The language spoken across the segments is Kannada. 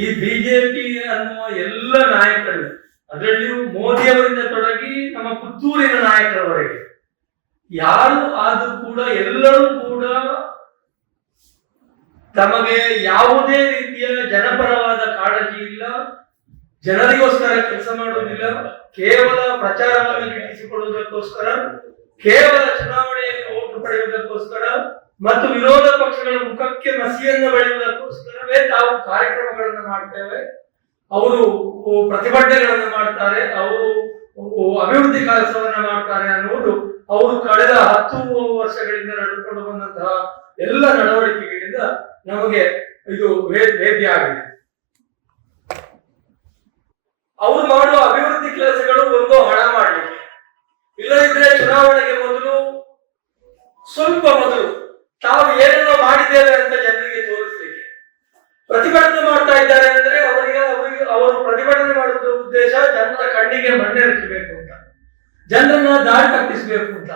ಈ ಬಿಜೆಪಿ ಅನ್ನುವ ಎಲ್ಲ ನಾಯಕರು, ಅದರಲ್ಲಿಯೂ ಮೋದಿ ಅವರಿಂದ ತೊಡಗಿ ನಮ್ಮ ಪುತ್ತೂರಿನ ನಾಯಕರವರೆಗೆ, ಯಾರು ಆದರೂ ಕೂಡ ಎಲ್ಲರೂ ಕೂಡ ತಮಗೆ ಯಾವುದೇ ರೀತಿಯ ಜನಪರವಾದ ಕಾಳಜಿ ಇಲ್ಲ, ಜನರಿಗೋಸ್ಕರ ಕೆಲಸ ಮಾಡುವುದಿಲ್ಲ, ಕೇವಲ ಪ್ರಚಾರವನ್ನು ಗಿಟ್ಟಿಸಿಕೊಳ್ಳುವುದಕ್ಕೋಸ್ಕರ, ಕೇವಲ ಚುನಾವಣೆಯಲ್ಲಿ ಓಟು ಪಡೆಯುವುದಕ್ಕೋಸ್ಕರ ಮತ್ತು ವಿರೋಧ ಪಕ್ಷಗಳ ಮುಖಕ್ಕೆ ಮಸಿಯನ್ನು ಬೆಳೆಯುವುದಕ್ಕೋಸ್ಕರವೇ ತಾವು ಕಾರ್ಯಕ್ರಮಗಳನ್ನು ಮಾಡ್ತೇವೆ. ಅವರು ಪ್ರತಿಭಟನೆಗಳನ್ನು ಮಾಡ್ತಾರೆ, ಅವರು ಅಭಿವೃದ್ಧಿ ಕೆಲಸವನ್ನ ಮಾಡ್ತಾರೆ ಅನ್ನುವುದು ಅವರು ಕಳೆದ ಹತ್ತು ವರ್ಷಗಳಿಂದ ನಡೆದುಕೊಂಡು ಬಂದಂತಹ ಎಲ್ಲ ನಡವಳಿಕೆಗಳಿಂದ ನಮಗೆ ಇದು ವೇದ್ಯ ಆಗಿದೆ. ಅವರು ಮಾಡುವ ಅಭಿವೃದ್ಧಿ ಕೆಲಸಗಳು ಒಂದು ಹಣ ಮಾಡಲಿಕ್ಕೆ. ಇಲ್ಲದಿದ್ರೆ ಚುನಾವಣೆಗೆ ಮೊದಲು ಸ್ವಲ್ಪ ಮೊದಲು ತಾವು ಏನೇನೋ ಮಾಡಿದ್ದೇವೆ ಅಂತ ಜನರಿಗೆ ತೋರಿಸಲಿಕ್ಕೆ. ಪ್ರತಿಭಟನೆ ಮಾಡ್ತಾ ಇದ್ದಾರೆ ಅಂದ್ರೆ ಅವರಿಗೆ ಅವರಿಗೆ ಅವರು ಪ್ರತಿಭಟನೆ ಮಾಡುವುದರ ಉದ್ದೇಶ ಜನರ ಕಣ್ಣಿಗೆ ಮಣ್ಣೆರಚಬೇಕು ಅಂತ. ಜನರನ್ನ ದಾರಿ ತಪ್ಪಿಸಬೇಕು ಅಂತ.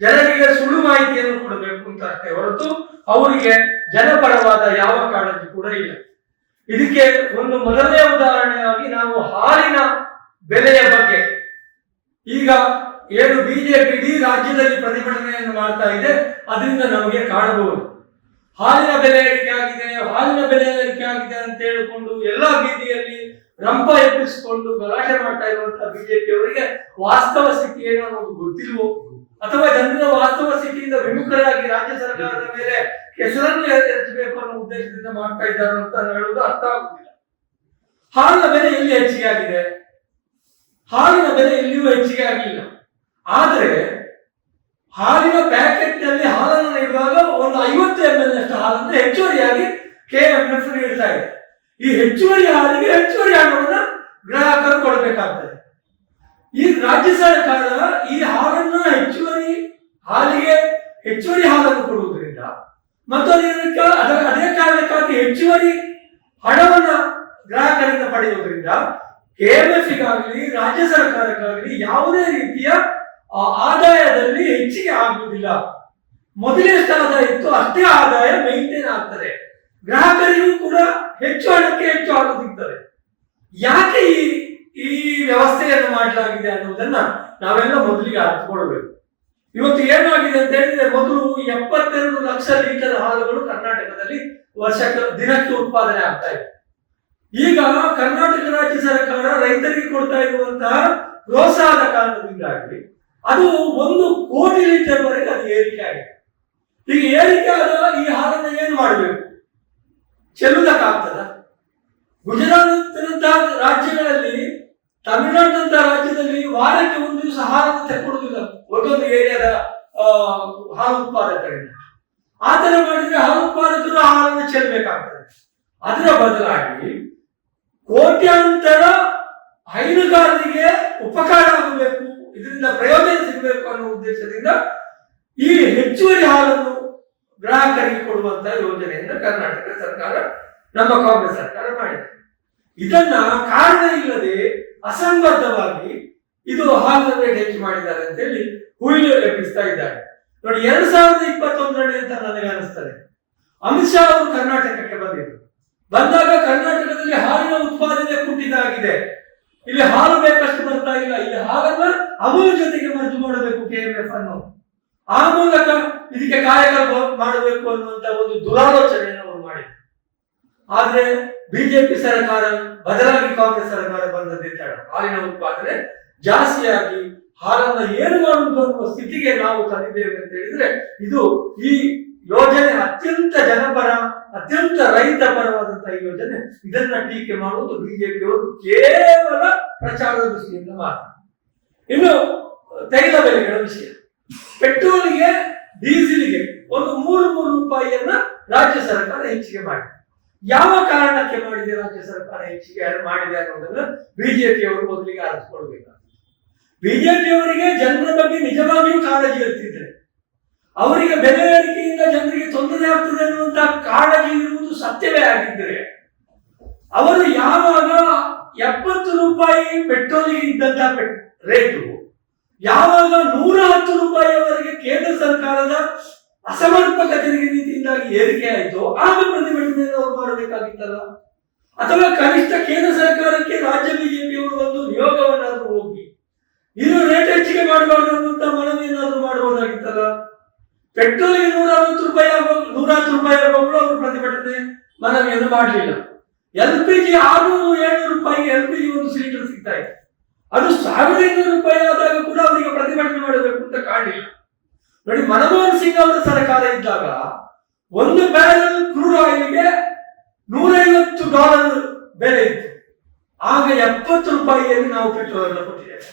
ಜನರಿಗೆ ಸುಳ್ಳು ಮಾಹಿತಿಯನ್ನು ಕೊಡಬೇಕು ಅಂತ ಅಷ್ಟೇ ಹೊರತು ಅವರಿಗೆ ಜನಪರವಾದ ಯಾವ ಕಾಳಜಿ ಕೂಡ ಇಲ್ಲ. ಇದಕ್ಕೆ ಒಂದು ಮೊದಲನೇ ಉದಾಹರಣೆಯಾಗಿ ನಾವು ಹಾಲಿನ ಬೆಲೆಯ ಬಗ್ಗೆ. ಈಗ ಏನು ಬಿಜೆಪಿ ಇಡೀ ರಾಜ್ಯದಲ್ಲಿ ಪ್ರತಿಭಟನೆಯನ್ನು ಮಾಡ್ತಾ ಇದೆ, ಅದರಿಂದ ನಮಗೆ ಕಾಣಬಹುದು. ಹಾಲಿನ ಬೆಲೆ ಏರಿಕೆ ಆಗಿದೆ, ಹಾಲಿನ ಬೆಲೆ ಏರಿಕೆ ಆಗಿದೆ ಅಂತ ಹೇಳಿಕೊಂಡು ಎಲ್ಲ ಬೀದಿಯಲ್ಲಿ ರಂಪ ಎಬ್ಬಿಸಿಕೊಂಡು ಗಲಾಟೆ ಮಾಡ್ತಾ ಇರುವಂತಹ ಬಿಜೆಪಿ ಅವರಿಗೆ ವಾಸ್ತವ ಸ್ಥಿತಿ ಏನು ಅನ್ನೋದು ಗೊತ್ತಿಲ್ವೋ? ಅಥವಾ ಜನರ ವಾಸ್ತವ ಸ್ಥಿತಿಯಿಂದ ವಿಮುಖರಾಗಿ ರಾಜ್ಯ ಸರ್ಕಾರದ ಮೇಲೆ ಹೆಸರನ್ನು ಎತ್ತಬೇಕು ಅನ್ನೋ ಉದ್ದೇಶದಿಂದ ಮಾಡ್ತಾ ಇದ್ದಾರೆ ಅಂತ ಹೇಳುವುದು ಅರ್ಥ ಆಗುದಿಲ್ಲ. ಹಾಲಿನ ಬೆಲೆ ಎಲ್ಲಿ ಹೆಚ್ಚಿಗೆ ಆಗಿದೆ? ಹಾಲಿನ ಬೆಲೆ ಎಲ್ಲಿಯೂ ಹೆಚ್ಚಿಗೆ ಆಗಲಿಲ್ಲ ಆದ್ರೆ ಹಾಲಿನ ಪ್ಯಾಕೆಟ್ನಲ್ಲಿ ಹಾಲನ್ನು ನೀಡುವಾಗ ಒಂದು ಐವತ್ತು ಎಂ ಎಲ್ ಅಷ್ಟು ಹಾಲನ್ನು ಹೆಚ್ಚುವರಿಯಾಗಿ ಕೆ ಎಂ ಎಫ್ ನೀಡ್ತಾ ಇದೆ. ಈ ಹೆಚ್ಚುವರಿ ಹಾಲಿಗೆ ಹೆಚ್ಚುವರಿ ಹಣವನ್ನು ಗ್ರಾಹಕರು ಕೊಡಬೇಕಾಗ್ತದೆ. ಈ ರಾಜ್ಯ ಸರ್ಕಾರ ಈ ಹಾಲನ್ನು ಹೆಚ್ಚುವರಿ ಹಾಲಿಗೆ ಹೆಚ್ಚುವರಿ ಹಾಲನ್ನು ಕೊಡುವುದರಿಂದ ಮತ್ತು ಅದಕ್ಕೆ ಅದೇ ಕಾರಣಕ್ಕಾಗಿ ಹೆಚ್ಚುವರಿ ಹಣವನ್ನ ಗ್ರಾಹಕರಿಂದ ಪಡೆಯುವುದರಿಂದ ಕೆಎಂಎಫ್ಗಾಗಲಿ ರಾಜ್ಯ ಸರ್ಕಾರಕ್ಕಾಗಲಿ ಯಾವುದೇ ರೀತಿಯ ಆ, ಆದಾಯದಲ್ಲಿ ಹೆಚ್ಚಿಗೆ ಆಗುವುದಿಲ್ಲ. ಮೊದಲೇ ಎಷ್ಟು ಆದಾಯ ಇತ್ತು ಅಷ್ಟೇ ಆದಾಯ ಮೈಂಟೈನ್ ಆಗ್ತದೆ. ಗ್ರಾಹಕರಿಗೂ ಕೂಡ ಹೆಚ್ಚು ಹಣಕ್ಕೆ ಹೆಚ್ಚು ಹಣ ಯಾಕೆ ಈ ಈ ವ್ಯವಸ್ಥೆಯನ್ನು ಮಾಡಲಾಗಿದೆ ಅನ್ನೋದನ್ನ ನಾವೆಲ್ಲ ಮೊದಲಿಗೆ ಅರ್ಥಕೊಳ್ಬೇಕು ಇವತ್ತು ಏನಾಗಿದೆ ಅಂತ ಹೇಳಿದ್ರೆ ಮೊದಲು ಎಪ್ಪತ್ತೆರಡು ಲಕ್ಷ ಲೀಟರ್ ಹಾಲುಗಳು ಕರ್ನಾಟಕದಲ್ಲಿ ವರ್ಷಕ್ಕೆ ದಿನಕ್ಕೆ ಉತ್ಪಾದನೆ ಆಗ್ತಾ ಇದೆ ಈಗ ಕರ್ನಾಟಕ ರಾಜ್ಯ ಸರ್ಕಾರ ರೈತರಿಗೆ ಕೊಡ್ತಾ ಇರುವಂತಹ ಪ್ರೋತ್ಸಾಹದ ಕಾರಣದಿಂದಾಗಿ ಅದು ಒಂದು ಕೋಟಿ ಲೀಟರ್ ವರೆಗೆ ಅದು ಏರಿಕೆ ಆಗಿದೆ. ಈಗ ಏರಿಕೆ ಆದ ಈ ಹಾಲನ್ನ ಏನು ಮಾಡಬೇಕು? ಚೆಲ್ಲುವುದಕ್ಕಾಗ್ತದ? ಗುಜರಾತ್ನಂತಹ ರಾಜ್ಯಗಳಲ್ಲಿ ತಮಿಳುನಾಡಿನಂತಹ ರಾಜ್ಯದಲ್ಲಿ ವಾರಕ್ಕೆ ಒಂದು ದಿವಸ ಹಾಲನ್ನು ತೆಕ್ಕೊಡುದಿಲ್ಲ ಒಂದೊಂದು ಏರಿಯಾದ ಹಾಲು ಉತ್ಪಾದಕರಿಂದ. ಆ ಥರ ಮಾಡಿದ್ರೆ ಹಾಲು ಉತ್ಪಾದಕರು ಹಾಲನ್ನು ಚೆಲ್ಲಬೇಕಾಗ್ತದೆ. ಅದರ ಬದಲಾಗಿ ಕೋಟ್ಯಾಂತರ ಹೈನುಗಾರರಿಗೆ ಉಪಕಾರ ಆಗಬೇಕು. ಇದರಿಂದ ಪ್ರಯೋಜನ ಸಿಗಬೇಕು ಅನ್ನೋ ಉದ್ದೇಶದಿಂದ ಈ ಹೆಚ್ಚುವರಿ ಹಾಲನ್ನು ಗ್ರಾಹಕರಿಗೆ ಕೊಡುವಂತ ಯೋಜನೆಯನ್ನು ಕರ್ನಾಟಕ ಸರ್ಕಾರ, ನಮ್ಮ ಕಾಂಗ್ರೆಸ್ ಸರ್ಕಾರ ಮಾಡಿದೆ. ಇದನ್ನ ಕಾರಣ ಇಲ್ಲದೆ ಅಸಂಬದ್ಧವಾಗಿ ಇದು ಹಾಲಿನ ರೇಟ್ ಹೆಚ್ಚು ಮಾಡಿದ್ದಾರೆ ಅಂತ ಹೇಳಿ ಹುಯಿಲು ಎಬ್ಬಿಸ್ತಾ ಇದ್ದಾರೆ. ನೋಡಿ, ಎರಡ್ ಸಾವಿರದ ಇಪ್ಪತ್ತೊಂದರಲ್ಲಿ ಅಂತ ನನಗೆ ಅನಿಸ್ತದೆ. ಅಮಿತ್ ಶಾ ಅವರು ಕರ್ನಾಟಕಕ್ಕೆ ಬಂದಿದ್ದರು ಬಂದಾಗ ಕರ್ನಾಟಕದಲ್ಲಿ ಹಾಲಿನ ಉತ್ಪಾದನೆ ಕುಂಠಿತ ಆಗಿದೆ ಇಲ್ಲಿ ಹಾಲು ಬೇಕಷ್ಟು ಬರ್ತಾ ಇಲ್ಲ. ಇಲ್ಲಿ ಹಾಗಲ್ಲ ಅಮೂಲ್ ಜೊತೆಗೆ ಮರ್ಜು ಮಾಡಬೇಕು ಕೆಎಂಎಫ್ ಅನ್ನು. ಆ ಮೂಲಕ ಇದಕ್ಕೆ ಕಾರ್ಯಕರ್ತ ಮಾಡಬೇಕು ಅನ್ನುವಂತ ಒಂದು ದುರಾಲೋಚನೆಯನ್ನು ಅವರು ಮಾಡಿದ್ರು. ಆದ್ರೆ ಬಿಜೆಪಿ ಸರ್ಕಾರ, ಬದಲಾಗಿ ಕಾಂಗ್ರೆಸ್ ಸರ್ಕಾರ ಬಂದದ್ದೇ ಹಾಲಿನ ಉತ್ಪಾದನೆ ಜಾಸ್ತಿಯಾಗಿ ಹಾಲನ್ನು ಏನು ಮಾಡುವುದು ಅನ್ನುವ ಸ್ಥಿತಿಗೆ ನಾವು ತಂದಿದ್ದೇವೆ ಅಂತ ಹೇಳಿದ್ರೆ ಇದು ಈ ಯೋಜನೆ ಅತ್ಯಂತ ಜನಪರ, ಅತ್ಯಂತ ರೈತ ಪರವಾದಂತಹ ಯೋಜನೆ. ಇದನ್ನ ಟೀಕೆ ಮಾಡುವುದು ಬಿಜೆಪಿಯವರು ಕೇವಲ ಪ್ರಚಾರದ ದೃಷ್ಟಿಯಿಂದ ಮಾತ್ರ. ಇನ್ನು, ತೈಲ ಬೆಲೆಗಳ ವಿಷಯ. ಪೆಟ್ರೋಲ್ಗೆ, ಡೀಸೆಲ್ಗೆ ಒಂದು ಮೂರು ಮೂರು ರೂಪಾಯಿಯನ್ನ ರಾಜ್ಯ ಸರ್ಕಾರ ಹೆಚ್ಚಿಗೆ ಮಾಡಿದೆ. ಯಾವ ಕಾರಣಕ್ಕೆ ಮಾಡಿದೆ ರಾಜ್ಯ ಸರ್ಕಾರ ಹೆಚ್ಚಿಗೆ ಮಾಡಿದೆ ಅನ್ನೋದನ್ನ ಬಿಜೆಪಿಯವರು ಮೊದಲಿಗೆ ಅರಿತುಕೊಳ್ಬೇಕು. ಬಿಜೆಪಿಯವರಿಗೆ ಜನರ ಬಗ್ಗೆ ನಿಜವಾಗಿಯೂ ಕಾಳಜಿ ಇರ್ತಿದ್ರೆ, ಅವರಿಗೆ ಬೆಲೆ ಏರಿಕೆಯಿಂದ ಜನರಿಗೆ ತೊಂದರೆ ಆಗ್ತದೆ ಅನ್ನುವಂತಹ ಕಾಳಜಿ ಇರುವುದು ಸತ್ಯವೇ ಆಗಿದ್ದರೆ, ಅವರು ಯಾವಾಗ ಎಪ್ಪತ್ತು ರೂಪಾಯಿ ಪೆಟ್ರೋಲಿಗೆ ಇದ್ದಂತಹ ರೇಟು, ಯಾವಾಗ ನೂರ ಹತ್ತು ರೂಪಾಯಿವರೆಗೆ ಕೇಂದ್ರ ಸರ್ಕಾರದ ಅಸಮರ್ಪಕ ತೆರಿಗೆ ನೀತಿಯಿಂದಾಗಿ ಏರಿಕೆ ಆಯಿತು, ಆಗ ಪ್ರತಿಭಟನೆಯನ್ನು ಅವರು ಮಾಡಬೇಕಾಗಿತ್ತಲ್ಲ? ಅಥವಾ ಕನಿಷ್ಠ ಕೇಂದ್ರ ಸರ್ಕಾರಕ್ಕೆ ರಾಜ್ಯ ಬಿಜೆಪಿಯವರು ಒಂದು ನಿಯೋಗವನ್ನಾದರೂ ಹೋಗಿ ಇದು ರೇಟ್ ಹೆಚ್ಚಿಗೆ ಮಾಡಬಾರ್ದು ಅನ್ನುವಂತ ಮನವಿಯನ್ನಾದರೂ ಮಾಡಬಹುದಾಗಿತ್ತಲ್ಲ ಪೆಟ್ರೋಲ್ಗೆ ನೂರ ಅರವತ್ತು ರೂಪಾಯಿ ಆಗುವಾಗ ನೂರ ಹತ್ತು ರೂಪಾಯಿ ಆಗುವಾಗಲೂ ಅವರು ಪ್ರತಿಭಟನೆ ಮನವಿಯನ್ನು ಮಾಡಲಿಲ್ಲ. ಎಲ್ ಪಿ ಜಿ ಆರುನೂರು ಏಳ್ನೂರು ರೂಪಾಯಿಗೆ ಎಲ್ ಪಿ ಜಿ ಒಂದು ಸಿಲಿಂಡರ್ ಸಿಗ್ತಾ ಇದೆ. ಅದು ಸಾವಿರದ ಇನ್ನೂರು ರೂಪಾಯಿ ಆದಾಗ ಕೂಡ ಅವರಿಗೆ ಪ್ರತಿಭಟನೆ ಮಾಡಬೇಕು ಅಂತ ಕಾಣಲಿಲ್ಲ. ನೋಡಿ, ಮನಮೋಹನ್ ಸಿಂಗ್ ಅವರ ಸರ್ಕಾರ ಇದ್ದಾಗ ಒಂದು ಬ್ಯಾರಲ್ ಕ್ರೂಡ್ ಆಯಿಲ್ಗೆ ನೂರೈವತ್ತು ಡಾಲರ್ ಬೆಲೆ ಇತ್ತು. ಆಗ ಎಪ್ಪತ್ತು ರೂಪಾಯಿಯಲ್ಲಿ ನಾವು ಪೆಟ್ರೋಲ್ ಅನ್ನು ಕೊಟ್ಟಿದ್ದೇವೆ.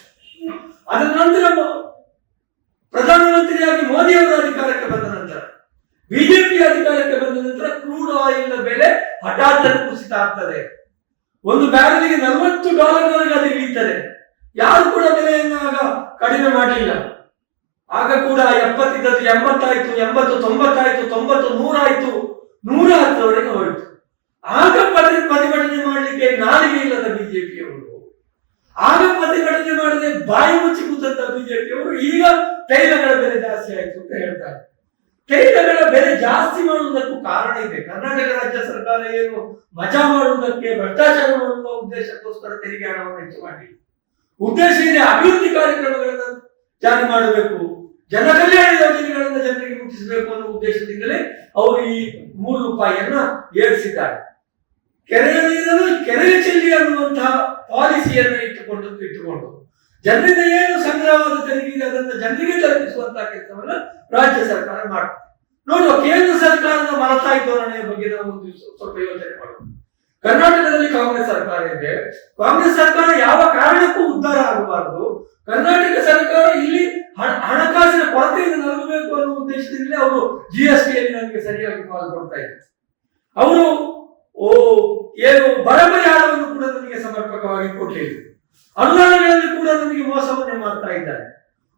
ಅದರ ನಂತರ ಪ್ರಧಾನಮಂತ್ರಿಯಾಗಿ ಮೋದಿ ಅವರ ಅಧಿಕಾರಕ್ಕೆ ಬಂದ ನಂತರ, ಬಿಜೆಪಿ ಅಧಿಕಾರಕ್ಕೆ ಬಂದ ನಂತರ ಕ್ರೂಡ್ ಆಯಿಲ್ನ ಬೆಲೆ ಹಠಾತ್ ಕುಸಿತ ಆಗ್ತದೆ. ಒಂದು ಬ್ಯಾರಲ್ಗೆ ನಲವತ್ತು ಡಾಲರ್ ಅದು ಇಳಿಯುತ್ತದೆ. ಯಾರು ಕೂಡ ಬೆಲೆಯನ್ನು ಆಗ ಕಡಿಮೆ ಮಾಡಲಿಲ್ಲ. ಆಗ ಕೂಡ ಎಪ್ಪತ್ತಿದ್ದದ್ದು ಎಂಬತ್ತಾಯ್ತು ಎಂಬತ್ತು ತೊಂಬತ್ತಾಯ್ತು ತೊಂಬತ್ತು ನೂರಾಯ್ತು ನೂರ ಹತ್ತರವರೆಗೆ ಹೋಯ್ತು. ಆಗ ಪ್ರತಿ ಪ್ರತಿಭಟನೆ ಮಾಡಲಿಕ್ಕೆ ನಾಲಿಗೆ ಇಲ್ಲದ ಬಿಜೆಪಿಯವರು. ಆಗ ಪ್ರತಿಭಟನೆ ಮಾಡದೆ ಬಾಯಿ ಮುಚ್ಚಿ ಕೂತಂತ ಬಿಜೆಪಿಯವರು ಈಗ ತೈಲಗಳ ಬೆಲೆ ಜಾಸ್ತಿ ಆಯಿತು ಅಂತ ಹೇಳ್ತಾರೆ. ತೈಲಗಳ ಬೆಲೆ ಜಾಸ್ತಿ ಮಾಡುವುದಕ್ಕೂ ಕಾರಣ ಇದೆ. ಕರ್ನಾಟಕ ರಾಜ್ಯ ಸರ್ಕಾರ ಏನು ಮಜಾ ಮಾಡುವುದಕ್ಕೆ, ಭ್ರಷ್ಟಾಚಾರ ಮಾಡುವ ಉದ್ದೇಶಕ್ಕೋಸ್ಕರ ತೆರಿಗೆ ಹಣವನ್ನು ಹೆಚ್ಚು ಮಾಡಿ ಉದ್ದೇಶ ಇದೆ ಅಭಿವೃದ್ಧಿ ಕಾರ್ಯಕ್ರಮಗಳನ್ನು ಜಾರಿ ಮಾಡಬೇಕು. ಜನ ಕಲ್ಯಾಣ ಯೋಜನೆಗಳನ್ನು ಜನರಿಗೆ ಮುಟ್ಟಿಸಬೇಕು ಅನ್ನೋ ಉದ್ದೇಶದಿಂದಲೇ ಅವರು ಈ ಮೂರು ರೂಪಾಯಿಯನ್ನ ಏರಿಸಿದ್ದಾರೆ. ಕೆರೆಯ ಚೆಲ್ಲಿ ಅನ್ನುವಂತಹ ಪಾಲಿಸಿಯನ್ನು ಇಟ್ಟುಕೊಂಡು ಇಟ್ಟುಕೊಂಡು. ಜನರಿಂದ ಏನು ಸಂಗ್ರಹವಾದ ತೆರಿಗೆ ಅದನ್ನು ಜನರಿಗೆ ತಲುಪಿಸುವಂತಹ ಕೆಲಸವನ್ನ ರಾಜ್ಯ ಸರ್ಕಾರ ಮಾಡ ನೋಡುವ ಕೇಂದ್ರ ಸರ್ಕಾರದ ಮಲತಾಯಿ ಧೋರಣೆಯ ಬಗ್ಗೆ ನಾವು ಒಂದು ಸ್ವಲ್ಪ ಯೋಚನೆ ಮಾಡೋಣ. ಕರ್ನಾಟಕದಲ್ಲಿ ಕಾಂಗ್ರೆಸ್ ಸರ್ಕಾರ ಇದೆ. ಕಾಂಗ್ರೆಸ್ ಸರ್ಕಾರ ಯಾವ ಕಾರಣಕ್ಕೂ ಉದ್ಧಾರ ಆಗಬಾರದು. ಕರ್ನಾಟಕ ಸರ್ಕಾರ ಇಲ್ಲಿ ಹಣ- ಹಣಕಾಸಿನ ಕೊರತೆಯಿಂದ ನಲಗಬೇಕು ಅನ್ನೋ ಉದ್ದೇಶದಿಂದ ಅವರು ಜಿ ಎಸ್ ನಮಗೆ ಸರಿಯಾಗಿ ಪಾಲ್ಗೊಳ್ತಾ ಇದ್ದಾರೆ. ಅವರು ಏನು ಬರ ಪರಿಹಾರವನ್ನು ಕೂಡ ನಮಗೆ ಸಮರ್ಪಕವಾಗಿ ಕೊಟ್ಟಿಲ್ಲ. ಅನುದಾನಗಳಲ್ಲಿ ಕೂಡ ನಮಗೆ ಮೋಸವನ್ನೇ ಮಾಡ್ತಾ ಇದ್ದಾರೆ.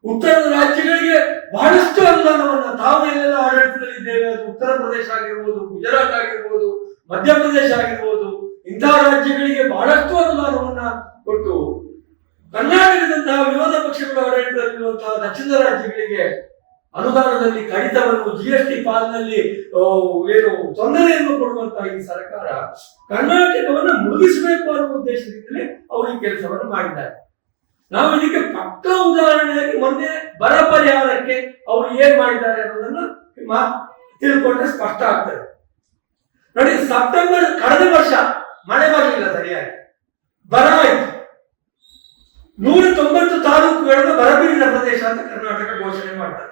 ಉತ್ತರದ ರಾಜ್ಯಗಳಿಗೆ ಬಹಳಷ್ಟು ಅನುದಾನವನ್ನ ತಾವು ಎಲ್ಲೆಲ್ಲ ಆಡಳಿತದಲ್ಲಿದ್ದೇವೆ. ಅದು ಉತ್ತರ ಪ್ರದೇಶ ಆಗಿರ್ಬೋದು, ಗುಜರಾತ್ ಆಗಿರ್ಬೋದು ಮಧ್ಯಪ್ರದೇಶ ಆಗಿರ್ಬೋದು ಇಂತಹ ರಾಜ್ಯಗಳಿಗೆ ಬಹಳಷ್ಟು ಅನುದಾನವನ್ನ ಕೊಟ್ಟು ಕರ್ನಾಟಕದಂತಹ ವಿರೋಧ ಪಕ್ಷಗಳ ಆಡಳಿತದಲ್ಲಿರುವಂತಹ ದಕ್ಷಿಣ ರಾಜ್ಯಗಳಿಗೆ ಅನುದಾನದಲ್ಲಿ ಕಡಿತವನ್ನು ಜಿ ಎಸ್ ಟಿ ಪಾಲಿನಲ್ಲಿ ಏನು ತೊಂದರೆಯನ್ನು ಕೊಡುವಂತಹ ಈ ಸರ್ಕಾರ ಕರ್ನಾಟಕವನ್ನು ಮುಳುಗಿಸಬೇಕು ಅನ್ನೋ ಉದ್ದೇಶದಿಂದಲೇ ಅವರು ಈ ಕೆಲಸವನ್ನು ಮಾಡಿದ್ದಾರೆ. ನಾವು ಇದಕ್ಕೆ ಪಕ್ಕ ಉದಾಹರಣೆಯಾಗಿ ಮೊನ್ನೆ ಬರ ಪರಿಹಾರಕ್ಕೆ ಅವರು ಏನ್ ಮಾಡಿದ್ದಾರೆ ಅನ್ನೋದನ್ನು ತಿಳ್ಕೊಂಡ್ರೆ ಸ್ಪಷ್ಟ ಆಗ್ತದೆ. ನೋಡಿ, ಸೆಪ್ಟೆಂಬರ್, ಕಳೆದ ವರ್ಷ ಮಳೆ ಬರಲಿಲ್ಲ ಸರಿಯಾಗಿ ಬರ ಆಯ್ತು ನೂರ ತೊಂಬತ್ತು ತಾಲೂಕುಗಳನ್ನು ಬರಬೀಡಿದ ಪ್ರದೇಶ ಅಂತ ಕರ್ನಾಟಕ ಘೋಷಣೆ ಮಾಡ್ತಾರೆ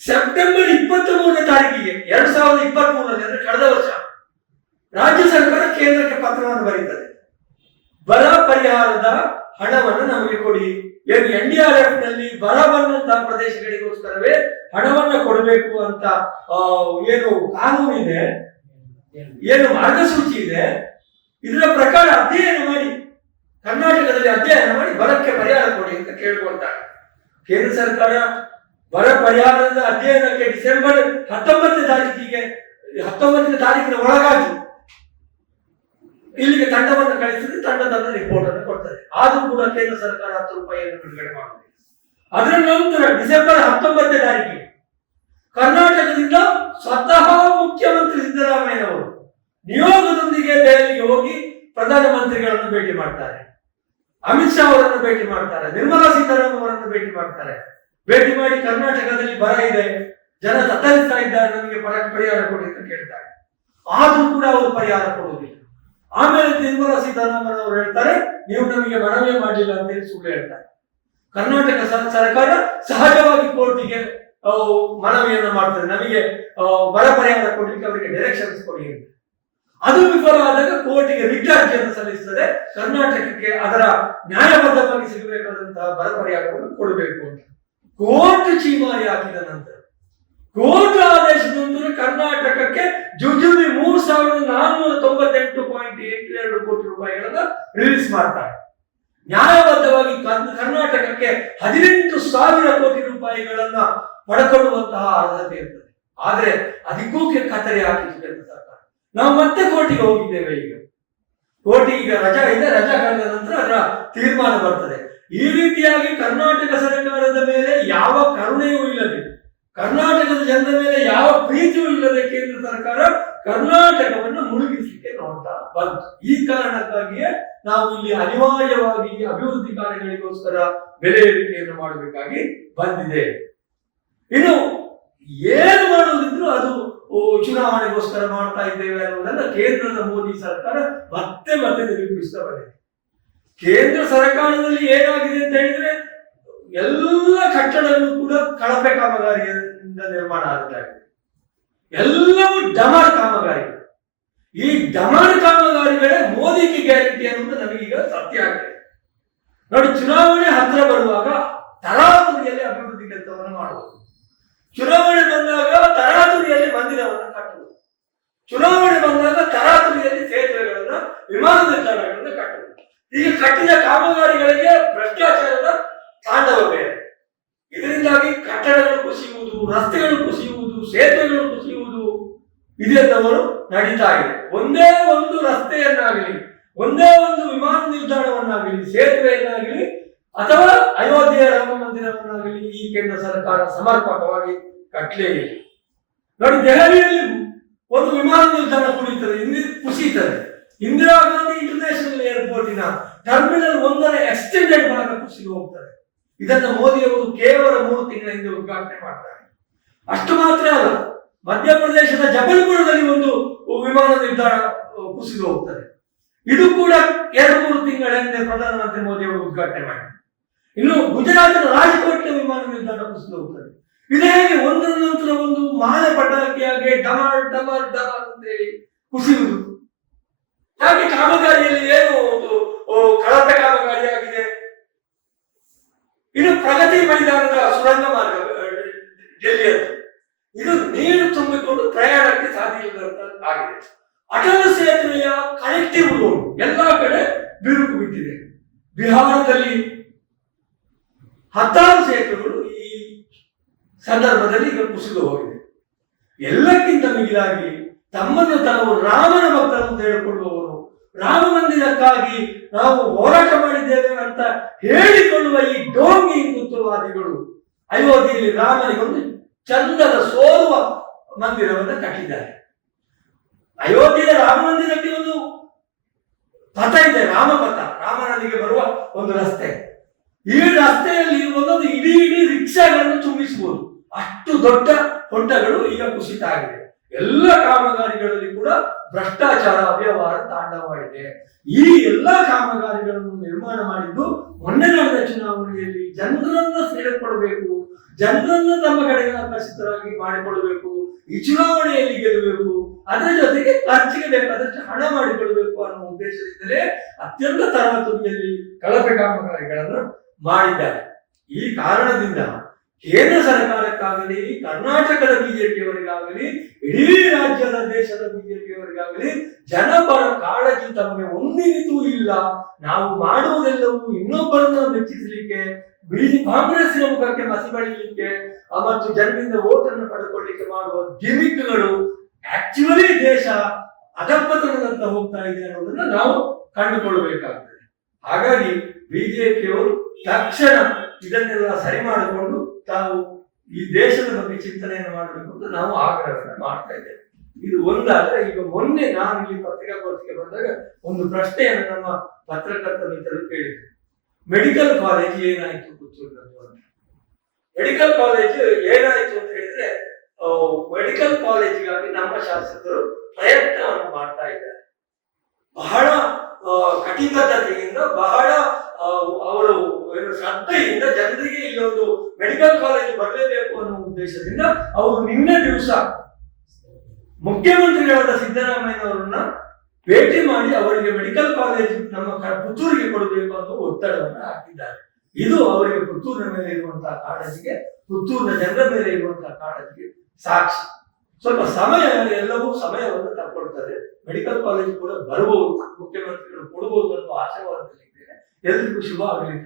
ಸೆಪ್ಟೆಂಬರ್ ಇಪ್ಪತ್ತ ಮೂರನೇ ತಾರೀಕಿಗೆ ಎರಡ್ ಸಾವಿರದ ಇಪ್ಪತ್ತ್ ಮೂರರಲ್ಲಿ ಅಂದ್ರೆ ಕಳೆದ ವರ್ಷ ರಾಜ್ಯ ಸರ್ಕಾರ ಕೇಂದ್ರಕ್ಕೆ ಪತ್ರವನ್ನು ಬರೀತದೆ ಬರ ಪರಿಹಾರದ ಹಣವನ್ನು ನಮಗೆ ಕೊಡಿ ಏನು ಎನ್ ಡಿ ಆರ್ ಎಫ್ನಲ್ಲಿ ಬರ ಬಂದಂತಹ ಪ್ರದೇಶಗಳಿಗೋಸ್ಕರವೇ ಹಣವನ್ನ ಅಂತ ಏನು ಕಾನೂನು ಇದೆ ಏನು ಮಾರ್ಗಸೂಚಿ ಇದೆ, ಇದರ ಪ್ರಕಾರ ಅಧ್ಯಯನ ಮಾಡಿ, ಕರ್ನಾಟಕದಲ್ಲಿ ಅಧ್ಯಯನ ಮಾಡಿ ಬರಕ್ಕೆ ಪರಿಹಾರ ಕೊಡಿ ಅಂತ ಕೇಳ್ಕೊಳ್ತಾರೆ. ಕೇಂದ್ರ ಸರ್ಕಾರ ಬರ ಪರಿಹಾರದ ಅಧ್ಯಯನಕ್ಕೆ ಡಿಸೆಂಬರ್ ಹತ್ತೊಂಬತ್ತನೇ ತಾರೀಕಿಗೆ, ಹತ್ತೊಂಬತ್ತನೇ ತಾರೀಕಿನ ಒಳಗಾಗಿ ಇಲ್ಲಿಗೆ ತಂಡವನ್ನು ಕಳಿಸಿದ್ರೆ ತಂಡದ ರಿಪೋರ್ಟ್ ಅನ್ನು ಕೊಡ್ತದೆ ಆದ್ರೂ ಕೂಡ ಕೇಂದ್ರ ಸರ್ಕಾರ ಹತ್ತು ರೂಪಾಯಿಯನ್ನು ಬಿಡುಗಡೆ ಮಾಡುತ್ತದೆ ಅದರ ನಂತರ ಡಿಸೆಂಬರ್ ಹತ್ತೊಂಬತ್ತನೇ ತಾರೀಕಿಗೆ ಕರ್ನಾಟಕದಿಂದ ಸ್ವತಃ ಮುಖ್ಯಮಂತ್ರಿ ಸಿದ್ದರಾಮಯ್ಯನವರು ನಿಯೋಗದೊಂದಿಗೆ ದೆಹಲಿಗೆ ಹೋಗಿ ಪ್ರಧಾನಮಂತ್ರಿಗಳನ್ನು ಭೇಟಿ ಮಾಡ್ತಾರೆ. ಅಮಿತ್ ಶಾ ಅವರನ್ನು ಭೇಟಿ ಮಾಡ್ತಾರೆ. ನಿರ್ಮಲಾ ಸೀತಾರಾಮನ್ ಅವರನ್ನು ಭೇಟಿ ಮಾಡ್ತಾರೆ. ಭೇಟಿ ಮಾಡಿ ಕರ್ನಾಟಕದಲ್ಲಿ ಬರ ಇದೆ. ಜನ ತತ್ತರಿಸ್ತಾ ಇದ್ದಾರೆ. ನಮಗೆ ಪರ ಪರಿಹಾರ ಕೊಡಿ ಅಂತ ಕೇಳ್ತಾರೆ. ಆದ್ರೂ ಕೂಡ ಅವರು ಪರಿಹಾರ ಕೊಡುವುದಿಲ್ಲ. ಆಮೇಲೆ ನಿರ್ಮಲಾ ಸೀತಾರಾಮನ್ ಅವರು ಹೇಳ್ತಾರೆ, ನೀವು ನಮಗೆ ಮನವಿ ಮಾಡಲಿಲ್ಲ ಅಂತ ಹೇಳಿ ಸುಳ್ಳು ಹೇಳ್ತಾರೆ. ಕರ್ನಾಟಕ ಸರ್ಕಾರ ಸಹಜವಾಗಿ ಕೋರ್ಟಿಗೆ ಮನವಿಯನ್ನು ಮಾಡ್ತಾರೆ. ನಮಗೆ ಬರ ಪರಿಹಾರ ಕೊಡ್ಲಿಕ್ಕೆ ಅವರಿಗೆ ಡೈರೆಕ್ಷನ್ಸ್ ಕೊಡಿ ಅಂತ. ಅದು ವಿಫಲ ಆದಾಗ ಕೋರ್ಟಿಗೆ ರಿಟ್ ಅರ್ಜಿಯನ್ನು ಸಲ್ಲಿಸ್ತದೆ. ಕರ್ನಾಟಕಕ್ಕೆ ಅದರ ನ್ಯಾಯಬದ್ಧವಾಗಿ ಸಿಗಬೇಕಾದಂತಹ ಬರ ಪರಿಹಾರವನ್ನು ಕೊಡಬೇಕು ಅಂತ. ಕೋರ್ಟ್ ಚೀಮಾರಿ ಹಾಕಿದ ನಂತರ, ಕೋರ್ಟ್ ಆದೇಶದ ನಂತರ ಕರ್ನಾಟಕಕ್ಕೆ ಜುಜುಬಿ ಮೂರು ಸಾವಿರದ ನಾನ್ನೂರ ತೊಂಬತ್ತೆಂಟು ಪಾಯಿಂಟ್ ಎಂಟು ಎರಡು ಕೋಟಿ ರೂಪಾಯಿಗಳನ್ನು ರಿಲೀಸ್ ಮಾಡ್ತಾರೆ. ನ್ಯಾಯಬದ್ಧವಾಗಿ ಕರ್ನ- ಕರ್ನಾಟಕಕ್ಕೆ ಹದಿನೆಂಟು ಸಾವಿರ ಕೋಟಿ ರೂಪಾಯಿಗಳನ್ನ ಪಡ್ಕೊಳ್ಳುವಂತಹ ಅರ್ಹತೆ ಇರ್ತದೆ. ಆದ್ರೆ ಅದಕ್ಕೂ ಕತ್ತರಿ ಹಾಕಿತ್ತು ಸರ್ಕಾರ. ನಾವು ಮತ್ತೆ ಕೋರ್ಟಿಗೆ ಹೋಗಿದ್ದೇವೆ ಈಗ. ಕೋರ್ಟಿಗೆ ಈಗ ರಜಾ ಇದೆ, ರಜಾ ಕಳೆದ ನಂತರ ಅದರ ತೀರ್ಮಾನ ಬರ್ತದೆ. ಈ ರೀತಿಯಾಗಿ ಕರ್ನಾಟಕ ಸರ್ಕಾರದ ಮೇಲೆ ಯಾವ ಕರುಣೆಯೂ ಇಲ್ಲದೆ, ಕರ್ನಾಟಕದ ಜನರ ಮೇಲೆ ಯಾವ ಪ್ರೀತಿಯೂ ಇಲ್ಲದೆ ಕೇಂದ್ರ ಸರ್ಕಾರ ಕರ್ನಾಟಕವನ್ನು ಮುಳುಗಿಸಲಿಕ್ಕೆ ನೋಡ್ತಾ ಬಂತು. ಈ ಕಾರಣಕ್ಕಾಗಿಯೇ ನಾವು ಇಲ್ಲಿ ಅನಿವಾರ್ಯವಾಗಿ ಅಭಿವೃದ್ಧಿ ಕಾರ್ಯಗಳಿಗೋಸ್ಕರ ಬೆಲೆ ಏರಿಕೆಯನ್ನು ಮಾಡಬೇಕಾಗಿ ಬಂದಿದೆ. ಇನ್ನು ಏನು ಮಾಡುವುದಿದ್ರು ಅದು ಚುನಾವಣೆಗೋಸ್ಕರ ಮಾಡ್ತಾ ಇದ್ದೇವೆ ಅನ್ನೋದನ್ನ ಕೇಂದ್ರದ ಮೋದಿ ಸರ್ಕಾರ ಮತ್ತೆ ಮತ್ತೆ ನಿರೂಪಿಸ್ತಾ ಬಂದಿದೆ. ಕೇಂದ್ರ ಸರ್ಕಾರದಲ್ಲಿ ಏನಾಗಿದೆ ಅಂತ ಹೇಳಿದ್ರೆ, ಎಲ್ಲ ಕಟ್ಟಡಗಳು ಕೂಡ ಕಳಪೆ ಕಾಮಗಾರಿಯಿಂದ ನಿರ್ಮಾಣ ಆಗ್ತಾ ಇದೆ. ಎಲ್ಲವೂ ಡಮಾರ್ ಕಾಮಗಾರಿ. ಈ ಡಮಾರ್ ಕಾಮಗಾರಿಗಳೇ ಮೋದಿಗೆ ಗ್ಯಾರಂಟಿ ಅನ್ನೋದು ನಮಗೀಗ ಸತ್ಯ ಆಗಿದೆ. ನೋಡಿ, ಚುನಾವಣೆ ಹತ್ರ ಬರುವಾಗ ತರಾತುರಿಯಲ್ಲಿ ಅಭಿವೃದ್ಧಿ ಕೆಲಸವನ್ನು ಮಾಡುವುದು ಚುನಾವಣೆ ಬಂದಾಗ ತರಾತುರಿಯಲ್ಲಿ ಮಂದಿರವನ್ನು ಕಟ್ಟುವುದು. ಚುನಾವಣೆ ಬಂದಾಗ ತರಾತುರಿಯಲ್ಲಿ ಸೇತುವೆಗಳನ್ನ ವಿಮಾನ ನಿಲ್ದಾಣಗಳನ್ನು ಕಟ್ಟುವುದು. ಈಗ ಕಟ್ಟಿದ ಕಾಮಗಾರಿಗಳಿಗೆ ಭ್ರಷ್ಟಾಚಾರದ ತಾಂಡವ ಬೇರೆ. ಇದರಿಂದಾಗಿ ಕಟ್ಟಡಗಳು ಕುಸಿಯುವುದು, ರಸ್ತೆಗಳು ಕುಸಿಯುವುದು, ಸೇತುವೆಗಳು ಕುಸಿಯುವುದು ಇದೆಲ್ಲವರು ನಡೀತಾ ಇದೆ. ಒಂದೇ ಒಂದು ರಸ್ತೆಯನ್ನಾಗಲಿ, ಒಂದೇ ಒಂದು ವಿಮಾನ ನಿಲ್ದಾಣವನ್ನಾಗಲಿ, ಸೇತುವೆಯನ್ನಾಗಲಿ ಅಥವಾ ಅಯೋಧ್ಯೆಯ ರಾಮ ಮಂದಿರವನ್ನಾಗಲಿ ಈ ಕೇಂದ್ರ ಸರ್ಕಾರ ಸಮರ್ಪಕವಾಗಿ ಕಟ್ಟಲೇ ಇಲ್ಲ. ನೋಡಿ, ದೆಹಲಿಯಲ್ಲಿ ಒಂದು ವಿಮಾನ ನಿಲ್ದಾಣ ಕುಡಿಯುತ್ತದೆ ಇಂದಿ ಕುಸಿಯುತ್ತದೆ ಇಂದಿರಾ ಗಾಂಧಿ ಇಂಟರ್ನ್ಯಾಷನಲ್ ಏರ್ಪೋರ್ಟಿನ ಟರ್ಮಿನಲ್ ಒಂದರ ಎಕ್ಸ್ಟೆಂಡೆಡ್ ಭಾಗ ಕುಸಿದು ಹೋಗ್ತಾರೆ ಇದನ್ನು ಮೋದಿ ಅವರು ಕೇವಲ ಮೂರು ತಿಂಗಳ ಹಿಂದೆ ಉದ್ಘಾಟನೆ ಮಾಡ್ತಾರೆ. ಅಷ್ಟು ಮಾತ್ರ ಅಲ್ಲ, ಮಧ್ಯಪ್ರದೇಶದ ಜಬಲ್ಪುರದಲ್ಲಿ ಒಂದು ವಿಮಾನ ನಿಲ್ದಾಣ ಕುಸಿದು ಹೋಗ್ತದೆ. ಇದು ಕೂಡ ಎರಡು, ಮೂರು ತಿಂಗಳ ಹಿಂದೆ ಪ್ರಧಾನಮಂತ್ರಿ ಮೋದಿ ಅವರು ಉದ್ಘಾಟನೆ ಮಾಡಿದ್ದಾರೆ ಇನ್ನು ಗುಜರಾತಿನ ರಾಜ್ಕೋಟ್ನ ವಿಮಾನ ನಿಲ್ದಾಣ ಕುಸಿದು ಹೋಗ್ತದೆ ಇದೇ ಒಂದರ ನಂತರ ಒಂದು ಮಾಲೆ ಪಟಾಕಿಯಾಗಿ ಡಮಾರ್ ಡಮಾರ್ ಡಮಾರ್ ಅಂತ ಹೇಳಿ ಕುಸಿಯುವುದು ಯಾಕೆ ಕಾಮಗಾರಿಯಲ್ಲಿ ಏನು ಒಂದು ಕಳಪೆ ಕಾಮಗಾರಿ ಇದು ಪ್ರಗತಿ ಮೈದಾನದ ಸುರಂಗ ಮಾರ್ಗ ಡೆಲ್ಲಿಯ ಇದು ನೀರು ತುಂಬಿಕೊಂಡು ಪ್ರಯಾಣಕ್ಕೆ ಸಾಧ್ಯ ಇಲ್ಲದಂತ ಆಗಿದೆ. ಅಟಲ್ ಸೇತುವೆಯ ಕನೆಕ್ಟಿವ್ ರೋಡ್ ಎಲ್ಲಾ ಕಡೆ ಬಿರುಕು ಬಿಟ್ಟಿದೆ. ಬಿಹಾರದಲ್ಲಿ ಹತ್ತಾರು ಸೇತುವೆಗಳು ಈ ಸಂದರ್ಭದಲ್ಲಿ ಈಗ ಕುಸಿದು ಹೋಗಿದೆ. ಎಲ್ಲಕ್ಕಿಂತ ಮಿಗಿಲಾಗಿ ತಮ್ಮನ್ನು ತಾವು ರಾಮನ ಭಕ್ತರು ಅಂತ ಹೇಳಿಕೊಳ್ಳುವವರು ರಾಮ ಮಂದಿರಕ್ಕಾಗಿ ನಾವು ಹೋರಾಟ ಮಾಡಿದ್ದೇವೆ ಅಂತ ಹೇಳಿಕೊಳ್ಳುವ ಈ ಡೋಂಗಿ ಹಿಂದುತ್ವವಾದಿಗಳು ಅಯೋಧ್ಯೆಯಲ್ಲಿ ರಾಮನಿಗೊಂದು ಚಂದದ ಸೋರುವ ಮಂದಿರವನ್ನು ಕಟ್ಟಿದ್ದಾರೆ. ಅಯೋಧ್ಯೆಯ ರಾಮ ಮಂದಿರಕ್ಕೆ ಒಂದು ಪಥ ಇದೆ, ರಾಮಪಥ, ರಾಮನಲ್ಲಿಗೆ ಬರುವ ಒಂದು ರಸ್ತೆ. ಈ ರಸ್ತೆಯಲ್ಲಿ ಒಂದೊಂದು ಇಡೀ ಇಡೀ ರಿಕ್ಷಾಗಳನ್ನು ತುಂಬಿಸಬಹುದು ಅಷ್ಟು ದೊಡ್ಡ ಹೊಂಡಗಳು ಈಗ ಕುಸಿತ ಆಗಿದೆ. ಎಲ್ಲ ಕಾಮಗಾರಿಗಳಲ್ಲಿ ಕೂಡ ಭ್ರಷ್ಟಾಚಾರ ಅವ್ಯವಹಾರ ತಾಂಡವಾಗಿದೆ ಈ ಎಲ್ಲ ಕಾಮಗಾರಿಗಳನ್ನು ನಿರ್ಮಾಣ ಮಾಡಿದ್ದು ಮೊನ್ನೆ ನಡೆದ ಚುನಾವಣೆಯಲ್ಲಿ ಜನರನ್ನು ಸೆಳೆಕೊಳ್ಬೇಕು ಜನರನ್ನು ತಮ್ಮ ಕಡೆಗೆ ಆಕರ್ಷಿತರಾಗಿ ಮಾಡಿಕೊಳ್ಬೇಕು ಈ ಚುನಾವಣೆಯಲ್ಲಿ ಗೆಲ್ಲಬೇಕು, ಅದರ ಜೊತೆಗೆ ಖರ್ಚಿಗೆ ಬೇಕಾದಷ್ಟು ಹಣ ಮಾಡಿಕೊಳ್ಬೇಕು ಅನ್ನೋ ಉದ್ದೇಶದಿಂದಲೇ ಅತ್ಯಂತ ತರಬೇತಿಯಲ್ಲಿ ಕಳಪೆ ಕಾಮಗಾರಿಗಳನ್ನು ಮಾಡಿದ್ದಾರೆ. ಈ ಕಾರಣದಿಂದ ಕೇಂದ್ರ ಸರ್ಕಾರಕ್ಕಾಗಲಿ, ಕರ್ನಾಟಕದ ಬಿಜೆಪಿಯವರಿಗಾಗಲಿ, ಇಡೀ ರಾಜ್ಯದ ದೇಶದ ಬಿಜೆಪಿಯವರಿಗಾಗಲಿ ಜನಪರ ಕಾಳಜಿ ತಮಗೆ ಒಂದಿನಿತೂ ಇಲ್ಲ. ನಾವು ಮಾಡುವುದೆಲ್ಲವೂ ಇನ್ನೊಬ್ಬರನ್ನ ಮೆಚ್ಚಿಸಲಿಕ್ಕೆ ಬಿಜೆಪಿ ಕಾಂಗ್ರೆಸ್ಸಿನ ಮುಖಕ್ಕೆ ಮಸಿ ಬಳಿಲಿಕ್ಕೆ ಮತ್ತು ಜನರಿಂದ ಓಟನ್ನು ಪಡೆದುಕೊಳ್ಳಿಕ್ಕೆ ಮಾಡುವ ಗಿಮಿಕ್ಗಳು ಆಕ್ಚುಲಿ ದೇಶ ಅಧಪತನದಂತ ಹೋಗ್ತಾ ಇದೆ ಅನ್ನೋದನ್ನ ನಾವು ಕಂಡುಕೊಳ್ಳಬೇಕಾಗ್ತದೆ. ಹಾಗಾಗಿ ಬಿಜೆಪಿಯವರು ತಕ್ಷಣ ಇದನ್ನೆಲ್ಲ ಸರಿ ಮಾಡಿಕೊಂಡು ತಾವು ಈ ದೇಶದ ಬಗ್ಗೆ ಚಿಂತನೆಯನ್ನು ಮಾಡಬೇಕು ಅಂತ ನಾವು ಆಗ್ರಹವನ್ನು ಮಾಡ್ತಾ ಇದ್ದೇವೆ. ಇದು ಒಂದಾದ್ರೆ ಈಗ ಮೊನ್ನೆ ನಾನು ಇಲ್ಲಿ ಪತ್ರಿಕಾಗೋಷ್ಠಿಗೆ ಬಂದಾಗ ಒಂದು ಪ್ರಶ್ನೆಯನ್ನು ನಮ್ಮ ಪತ್ರಕರ್ತ ಮಿತ್ರರು ಕೇಳಿದ್ರು. ಮೆಡಿಕಲ್ ಕಾಲೇಜ್ ಏನಾಯ್ತು ಪುತ್ತೂರಿನದ್ದು ಅಂತ ಮೆಡಿಕಲ್ ಕಾಲೇಜ್ ಏನಾಯ್ತು ಅಂತ ಹೇಳಿದ್ರೆ ಮೆಡಿಕಲ್ ಕಾಲೇಜಿಗಾಗಿ ನಮ್ಮ ಶಾಸಕರು ಪ್ರಯತ್ನವನ್ನು ಮಾಡ್ತಾ ಇದ್ದಾರೆ. ಬಹಳ ಕಠಿಣತೆಯಿಂದ ಬಹಳ ಅವರು ಏನು ಶ್ರದ್ಧೆಯಿಂದ ಜನರಿಗೆ ಇಲ್ಲೊಂದು ಮೆಡಿಕಲ್ ಕಾಲೇಜ್ ಬರಲೇಬೇಕು ಅನ್ನೋ ಉದ್ದೇಶದಿಂದ ಅವರು ನಿನ್ನೆ ದಿವಸ ಮುಖ್ಯಮಂತ್ರಿಗಳಾದ ಸಿದ್ದರಾಮಯ್ಯನವರನ್ನ ಭೇಟಿ ಮಾಡಿ ಅವರಿಗೆ ಮೆಡಿಕಲ್ ಕಾಲೇಜ್ ನಮ್ಮ ಪುತ್ತೂರಿಗೆ ಕೊಡಬೇಕು ಅಂತ ಒತ್ತಡವನ್ನು ಹಾಕಿದ್ದಾರೆ. ಇದು ಅವರಿಗೆ ಪುತ್ತೂರಿನ ಮೇಲೆ ಇರುವಂತಹ ಕಾಳಜಿಗೆ, ಪುತ್ತೂರಿನ ಜನರ ಮೇಲೆ ಇರುವಂತಹ ಕಾಳಜಿಗೆ ಸಾಕ್ಷಿ. ಸ್ವಲ್ಪ ಸಮಯ, ಎಲ್ಲವೂ ಸಮಯವನ್ನು ತಕ್ಕೊಳ್ತದೆ ಮೆಡಿಕಲ್ ಕಾಲೇಜ್ ಕೂಡ ಬರಬಹುದು ಮುಖ್ಯಮಂತ್ರಿಗಳು ಕೊಡಬಹುದು ಅನ್ನೋ ಆಶಾವಾದದಲ್ಲಿದ್ದೇನೆ எதிர்ப்பு சிவா அவர்களுக்கு